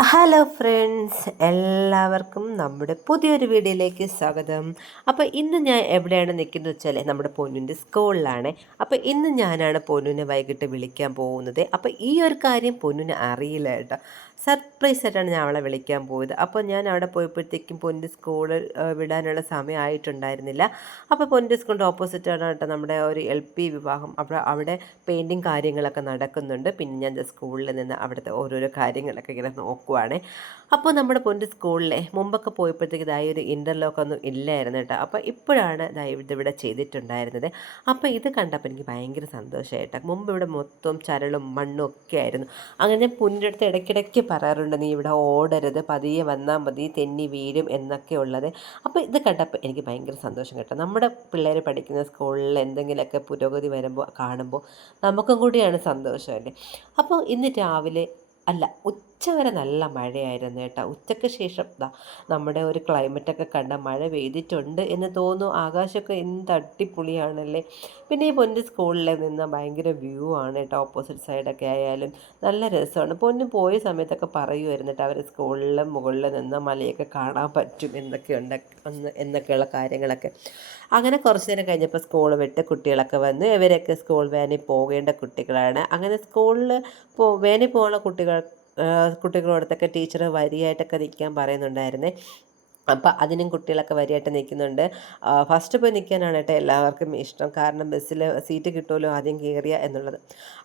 Hello friends എല്ലാവർക്കും നമ്മുടെ പുതിയൊരു വീഡിയോയിലേക്ക് സ്വാഗതം. അപ്പോൾ ഇന്ന് ഞാൻ എവിടെയാണ് നിൽക്കുന്നത് വെച്ചാൽ നമ്മുടെ പൊന്നുവിന്റെ സ്കൂളിലാണ്. അപ്പോൾ ഇന്ന് ഞാനാണ് പൊന്നുവിനെ വൈകിട്ട് വിളിക്കാൻ പോകുന്നത്. അപ്പോൾ ഈ ഒരു കാര്യം പൊന്നുവിനെ അറിയില്ല കേട്ടോ. സർപ്രൈസ് ആയിട്ടാണ് ഞാൻ അവളെ വിളിക്കാൻ പോയത്. അപ്പോൾ ഞാൻ അവിടെ പോയപ്പോഴത്തേക്കും പൊന്നിന്റെ സ്കൂൾ വിടാനുള്ള സമയം ആയിട്ടുണ്ടായിരുന്നില്ല. അപ്പോൾ പൊന്നിന്റെ സ്കൂളിന്റെ ഓപ്പോസിറ്റാണ് കേട്ടോ നമ്മുടെ ഒരു എൽ പി വിവാഹം. അപ്പോൾ അവിടെ പെയിന്റിങ് കാര്യങ്ങളൊക്കെ നടക്കുന്നുണ്ട്. പിന്നെ ഞാൻ സ്കൂളിൽ നിന്ന് അവിടുത്തെ ഓരോരോ കാര്യങ്ങളൊക്കെ ഇങ്ങനെ നോക്കുവാണ്. അപ്പോൾ നമ്മുടെ പൊന്നിന്റെ സ്കൂളിലെ മുമ്പൊക്കെ പോയപ്പോഴത്തേക്ക് ഇതായ ഒരു ഇന്റർലോക്ക് ഒന്നും ഇല്ലായിരുന്നു കേട്ടോ. അപ്പോൾ ഇപ്പോഴാണ് ഇത് ഇവിടെ ചെയ്തിട്ടുണ്ടായിരുന്നത്. അപ്പോൾ ഇത് കണ്ടപ്പോൾ എനിക്ക് ഭയങ്കര സന്തോഷമായിട്ടോ മുമ്പ് ഇവിടെ മൊത്തം ചരളും മണ്ണും ഒക്കെ ആയിരുന്നു. അങ്ങനെ ഞാൻ പൊന്നിന്റെ അടുത്ത് ഇടയ്ക്കിടയ്ക്ക് പറയാറുണ്ട് നീ ഇവിടെ ഓടരുത് പതിയെ വന്നാൽ മതി തെന്നി വീഴും എന്നൊക്കെ ഉള്ളത്. അപ്പോൾ ഇത് കണ്ടപ്പോൾ എനിക്ക് ഭയങ്കര സന്തോഷം കേട്ടോ. നമ്മുടെ പിള്ളേർ പഠിക്കുന്ന സ്കൂളിൽ എന്തെങ്കിലുമൊക്കെ പുരോഗതി വരുമ്പോൾ കാണുമ്പോൾ നമുക്കും കൂടിയാണ് സന്തോഷം അല്ലേ അപ്പോൾ ഇന്ന് രാവിലെ അല്ല ഉച്ചവരെ നല്ല മഴയായിരുന്നു കേട്ടോ. ഉച്ചയ്ക്ക് ശേഷം ദാ നമ്മുടെ ഒരു ക്ലൈമറ്റൊക്കെ കണ്ട മഴ പെയ്തിട്ടുണ്ട് എന്ന് തോന്നുന്നു. ആകാശമൊക്കെ എന്ത് അടിപൊളിയാണല്ലേ. പിന്നെ ഈ പൊന്നു സ്കൂളിൽ നിന്ന് ഭയങ്കര വ്യൂ ആണ് കേട്ടോ. ഓപ്പോസിറ്റ് സൈഡൊക്കെ ആയാലും നല്ല രസമാണ്. പൊന്നു പോയ സമയത്തൊക്കെ പറയുമായിരുന്നു കേട്ടോ അവർ സ്കൂളിൽ മുകളിൽ നിന്ന് മലയൊക്കെ കാണാൻ പറ്റും എന്നൊക്കെ ഉണ്ട് എന്നൊക്കെയുള്ള കാര്യങ്ങളൊക്കെ. അങ്ങനെ കുറച്ച് നേരം കഴിഞ്ഞപ്പോൾ സ്കൂൾ വിട്ട് കുട്ടികളൊക്കെ വന്ന് ഇവരൊക്കെ സ്കൂൾ വാനിൽ പോകേണ്ട കുട്ടികളാണ്. അങ്ങനെ സ്കൂളിൽ പോ വാനിൽ പോകുന്ന കുട്ടികൾ കുട്ടികളോടത്തൊക്കെ ടീച്ചർ വരിയായിട്ടൊക്കെ നിൽക്കാൻ പറയുന്നുണ്ടായിരുന്നേ. അപ്പോൾ അതിനും കുട്ടികളൊക്കെ വരിയായിട്ട് നിൽക്കുന്നുണ്ട്. ഫസ്റ്റ് പോയി നിൽക്കാനാണ് കേട്ടോ എല്ലാവർക്കും ഇഷ്ടം. കാരണം ബസ്സിൽ സീറ്റ് കിട്ടുമല്ലോ ആദ്യം കയറിയ എന്നുള്ളത്.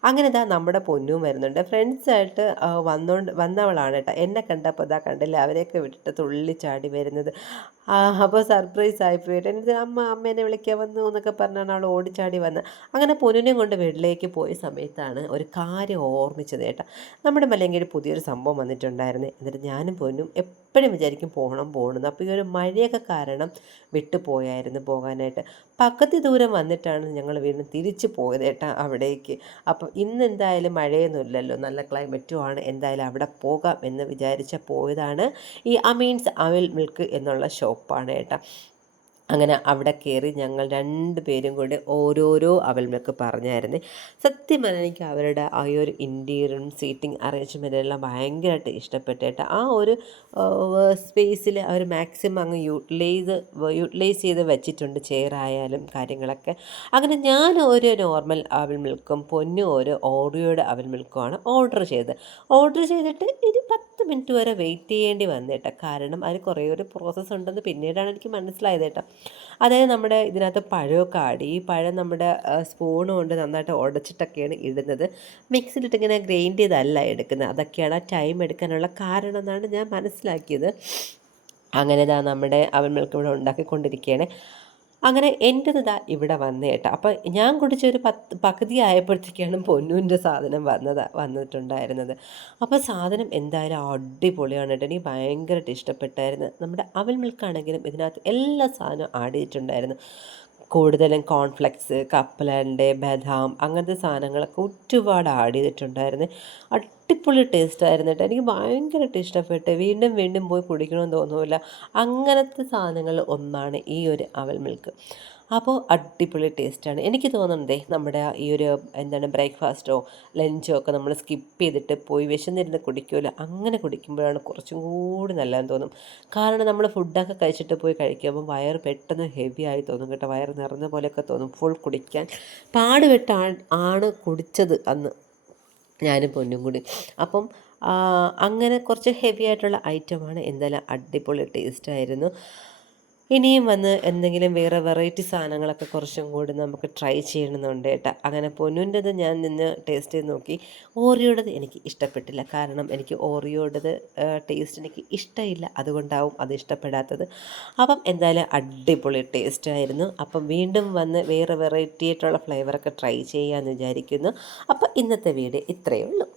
അങ്ങനെ ഇതാ നമ്മുടെ പൊന്നും വരുന്നുണ്ട്. ഫ്രണ്ട്സായിട്ട് വന്നോണ്ട് വന്നവളാണ് കേട്ടോ എന്നെ കണ്ടപ്പോൾ ഇതാ കണ്ടില്ല അവരെയൊക്കെ വിട്ടിട്ട് തുള്ളിച്ചാടി വരുന്നത്. അപ്പോൾ സർപ്രൈസ് ആയിപ്പോയിട്ട് എന്നിട്ട് അമ്മ അമ്മേനെ വിളിക്കാൻ വന്നു എന്നൊക്കെ പറഞ്ഞാണ് അവൾ ഓടിച്ചാടി വന്ന്. അങ്ങനെ പൊന്നിനെയും കൊണ്ട് വീട്ടിലേക്ക് പോയ സമയത്താണ് ഒരു കാര്യം ഓർമ്മിച്ചത് കേട്ടോ നമ്മുടെ മലയെങ്കിൽ പുതിയൊരു സംഭവം വന്നിട്ടുണ്ടായിരുന്നു. എന്നിട്ട് ഞാനും പൊന്നും എപ്പോഴും വിചാരിക്കും പോകണം പോകണം അപ്പോൾ ഈ ഒരു മഴയൊക്കെ കാരണം വിട്ടുപോയായിരുന്നു പോകാനായിട്ട്. പക്കത്തി ദൂരം വന്നിട്ടാണ് ഞങ്ങൾ വീണ്ടും തിരിച്ചു പോയത് കേട്ടോ അവിടേക്ക്. അപ്പം ഇന്ന് എന്തായാലും മഴയൊന്നുമില്ലല്ലോ നല്ല ക്ലൈമറ്റുമാണ് എന്തായാലും അവിടെ പോകാം എന്ന് വിചാരിച്ച പോയതാണ് ഈ അമീൻസ് അവിൽ മിൽക്ക് എന്നുള്ള ഷോപ്പാണ് ഏട്ടാ അങ്ങനെ അവിടെ കയറി ഞങ്ങൾ രണ്ട് പേരും കൂടി ഓരോരോ അവൽമക്ക് പറഞ്ഞായിരുന്നു. സത്യം പറഞ്ഞാൽ എനിക്ക് അവരുടെ ആ ഒരു ഇന്റീരിയറും സീറ്റിംഗ് അറേഞ്ച്മെന്റ് എല്ലാം ഭയങ്കരമായിട്ട് ഇഷ്ടപ്പെട്ടിട്ട്. ആ ഒരു സ്പേസിൽ അവർ മാക്സിമം അങ്ങ് യൂട്ടിലൈസ് യൂട്ടിലൈസ് ചെയ്ത് വെച്ചിട്ടുണ്ട് ചെയറായാലും കാര്യങ്ങളൊക്കെ. അങ്ങനെ ഞാൻ ഒരു നോർമൽ അവൽ മിൽക്കും പൊന്നും ഒരു ഓഡിയോയുടെ അവൽ മിൽക്കുമാണ് ഓർഡർ ചെയ്തത്. ഓർഡർ ചെയ്തിട്ട് ഇത് പത്ത് മിനിറ്റ് വരെ വെയിറ്റ് ചെയ്യേണ്ടി വന്നേട്ടോ. കാരണം അതിന് കുറേ ഒരു പ്രോസസ്സ് ഉണ്ടെന്ന് പിന്നീടാണ് എനിക്ക് മനസ്സിലായത് കേട്ടോ. അതായത് നമ്മുടെ ഇതിനകത്ത് പഴമൊക്കെ ആടി ഈ പഴം നമ്മുടെ സ്പൂൺ കൊണ്ട് നന്നായിട്ട് ഉടച്ചിട്ടൊക്കെയാണ് ഇടുന്നത്. മിക്സിലിട്ട് ഇങ്ങനെ ഗ്രൈൻഡ് ചെയ്തല്ല എടുക്കുന്നത്. അതൊക്കെയാണ് ടൈം എടുക്കാനുള്ള കാരണം എന്നാണ് ഞാൻ മനസ്സിലാക്കിയത്. അങ്ങനെ ഇതാ നമ്മുടെ അവൻ മിൽക്ക് ഇവിടെ ഉണ്ടാക്കിക്കൊണ്ടിരിക്കുകയാണ്. അങ്ങനെ എന്റെത് ഇതാ ഇവിടെ വന്നേട്ടാ അപ്പം ഞാൻ കുടിച്ച ഒരു പത്ത് പകുതി ആയപ്പോഴത്തേക്കാണ് പൊന്നൂന്റെ സാധനം വന്നത് വന്നിട്ടുണ്ടായിരുന്നത്. അപ്പോൾ സാധനം എന്തായാലും അടിപൊളിയാണ് കേട്ടോ. എനിക്ക് ഭയങ്കരമായിട്ട് ഇഷ്ടപ്പെട്ടായിരുന്നു. നമ്മുടെ അവൽ മിൽക്കാണെങ്കിലും ഇതിനകത്ത് എല്ലാ സാധനവും ആടിയിട്ടുണ്ടായിരുന്നു കൂടുതലും കോൺഫ്ലെക്സ് കപ്പലന്റെ ബദാം അങ്ങനത്തെ സാധനങ്ങളൊക്കെ ഒരുപാട് ആഡ് ചെയ്തിട്ടുണ്ടായിരുന്നു. അടിപൊളി ടേസ്റ്റ് ആയിരുന്നു കേട്ടോ. എനിക്ക് ഭയങ്കരമായിട്ട് ഇഷ്ടപ്പെട്ട് വീണ്ടും വീണ്ടും പോയി കുടിക്കണമെന്ന് തോന്നുന്നില്ല. അങ്ങനത്തെ സാധനങ്ങൾ ഒന്നാണ് ഈ ഒരു അവൽ മിൽക്ക് അപ്പോൾ അടിപൊളി ടേസ്റ്റാണ്. എനിക്ക് തോന്നുന്നതേ നമ്മുടെ ഈ ഒരു എന്താണ് ബ്രേക്ക്ഫാസ്റ്റോ ലഞ്ചോ ഒക്കെ നമ്മൾ സ്കിപ്പ് ചെയ്തിട്ട് പോയി വിശന്നിരുന്ന് കുടിക്കുമല്ലോ അങ്ങനെ കുടിക്കുമ്പോഴാണ് കുറച്ചും കൂടി നല്ലതെന്ന് തോന്നും. കാരണം നമ്മൾ ഫുഡൊക്കെ കഴിച്ചിട്ട് പോയി കഴിക്കുമ്പോൾ വയറ് പെട്ടെന്ന് ഹെവി ആയി തോന്നും കേട്ടോ. വയറ് നിറഞ്ഞ പോലെയൊക്കെ തോന്നും ഫുൾ കുടിക്കാൻ. പാടുപെട്ടാണ് ആണ് കുടിച്ചത് അന്ന് ഞാനും പൊന്നും കൂടി. അപ്പം അങ്ങനെ കുറച്ച് ഹെവി ആയിട്ടുള്ള ഐറ്റമാണ് എന്തായാലും അടിപൊളി ടേസ്റ്റ് ആയിരുന്നു. ഇനിയും വന്ന് എന്തെങ്കിലും വേറെ വെറൈറ്റി സാധനങ്ങളൊക്കെ കുറച്ചും കൂടി നമുക്ക് ട്രൈ ചെയ്യണമെന്നുണ്ട് കേട്ടോ. അങ്ങനെ പൊന്നുന്റെത് ഞാൻ നിന്ന് ടേസ്റ്റ് ചെയ്ത് നോക്കി. ഓറിയോടത് എനിക്ക് ഇഷ്ടപ്പെട്ടില്ല. കാരണം എനിക്ക് ഓറിയോടത് ടേസ്റ്റ് എനിക്ക് ഇഷ്ടമില്ല. അതുകൊണ്ടാവും അത് ഇഷ്ടപ്പെടാത്തത്. അപ്പം എന്തായാലും അടിപൊളി ടേസ്റ്റ് ആയിരുന്നു. അപ്പം വീണ്ടും വന്ന് വേറെ വെറൈറ്റി ആയിട്ടുള്ള ഫ്ലേവറൊക്കെ ട്രൈ ചെയ്യാമെന്ന് വിചാരിക്കുന്നു. അപ്പം ഇന്നത്തെ വീഡിയോ ഇത്രയേ ഉള്ളൂ.